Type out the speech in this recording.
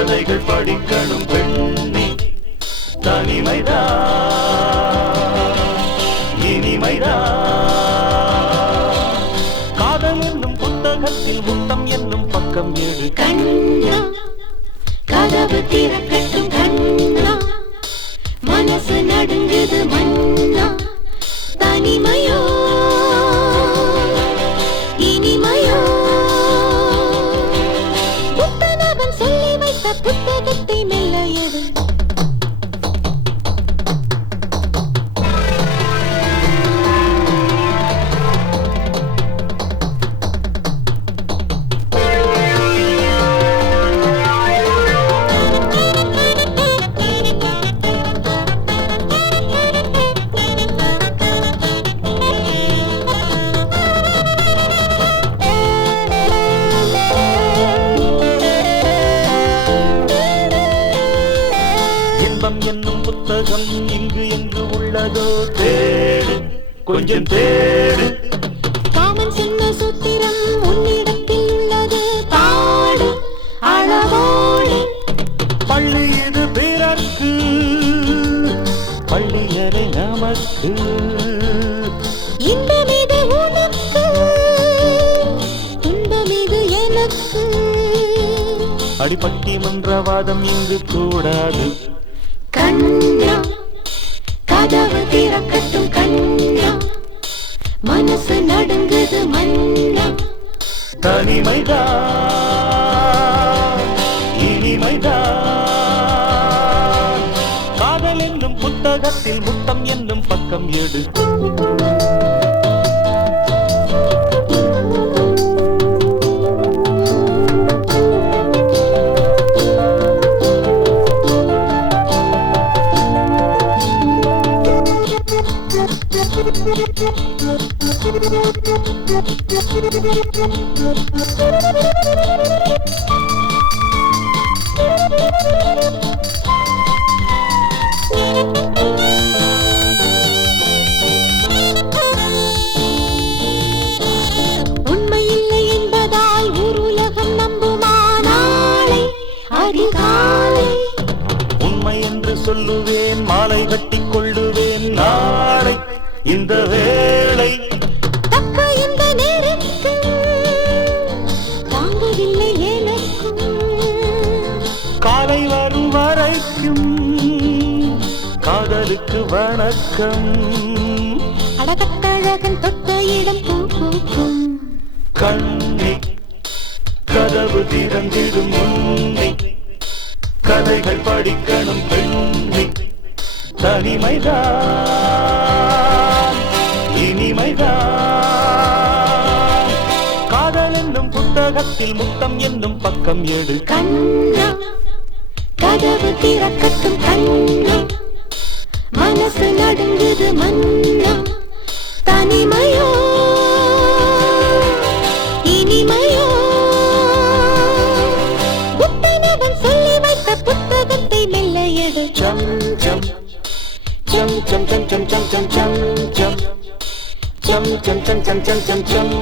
கதைகள் படிக்கணும் பெண்ணே தனிமைதான் இனிமைதான் காதல் என்னும் புத்தகத்தில் முத்தம் என்னும் பக்கம் ஏடு கண்ணா கதவு திறக்கட்டும் கண்ணா மனசு நடுங்குது மன்னா தனிமையோ இனிமையோ புத்தனவன் சொல்லி வைத்த புத்தகத்தை மெல்ல எடு என்னும் புத்தகம் இங்கு எங்கு உள்ளதோ தேடு கொஞ்சம் தேடு காமன் சொன்ன சூத்திரம் உன்னிடத்தில் உள்ளது பாடு அளவோடு பள்ளி இது பிறர்க்கு பள்ளியறை நமக்கு இந்த மீது உனக்கு இந்த மீது எனக்கு அடிப்பட்டி மன்றவாதம் இங்கு கூடாது கண்ணா கதவு திறக்கட்டும் கண்ணா மனசு நடுங்குது மன்னா தனிமைதான் இனிமைதான் காதல் என்னும் புத்தகத்தில் முத்தம் என்னும் பக்கம் எடு உண்மை இல்லை என்பதால் உலகம் நம்புமா நாளை அதிகாலை உண்மை என்று சொல்லுவேன் மாலை கட்டிக் கொள்ளுவேன் நாளை இந்த வேளை தக்க இந்த நேரத்து தாங்கவில்லை எனக்கும் காலை வரும் வரைக்கும் காதலுக்கு வணக்கம் அழகத்தழகன் தொட்ட இடம் பூ பூக்கும் கண்ணே கதவு திறந்திடும் முன்னே கதைகள் படிக்கணும் பெண்ணே தனிமைதான் இனிமைதான் காதல் என்னும் புத்தகத்தில் முத்தம் என்னும் பக்கம் எடு கண்ணா கதவு திறக்கட்டும் கண்ணா மனசு நடுங்குது மன்னா தனிமையோ இனிமையோ புத்தனவன் சொல்லி வைத்த புத்தகத்தை மெல்ல எடு சம் சம் சம் சம் சம் சம் சம் சம் சம் சம் சம் சம் சம் சம் சம் சம்